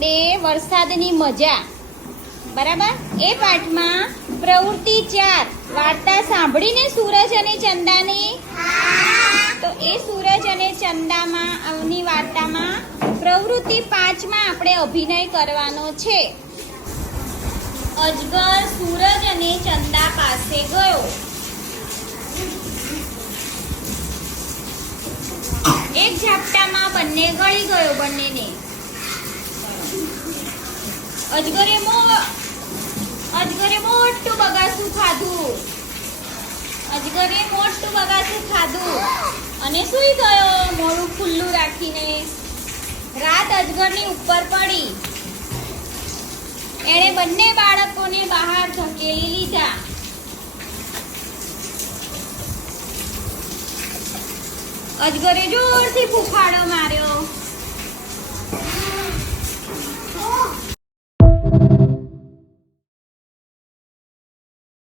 બે વરસાદની મજા. બરાબર? એ પાઠમાં પ્રવૃત્તિ ચાર. વાર્તા સાંભળીને સૂરજ અને ચંદાની તો એ સૂરજ અને ચંદામાં આવની વાર્તામાં પ્રવૃત્તિ પાંચમાં આપણે અભિનય કરવાનો છે. અજગર સૂરજ અને ચંદા પાસે ગયો. એક ઝાપટામાં બંને ગળી ગયો બંનેને. અજગરે મો, અજગરે મોટું બગાસું ખાધું. અજગરે મોટું બગાસું ખાધું. અને સૂઈ ગયો મોડું ખુલ્લું રાખીને. રાત અજગરની ઉપર પડી. એણે બંને બાળકોને બહાર ધકેલી લીધા. અજગરે જોરથી ફૂફાડો માર્યો.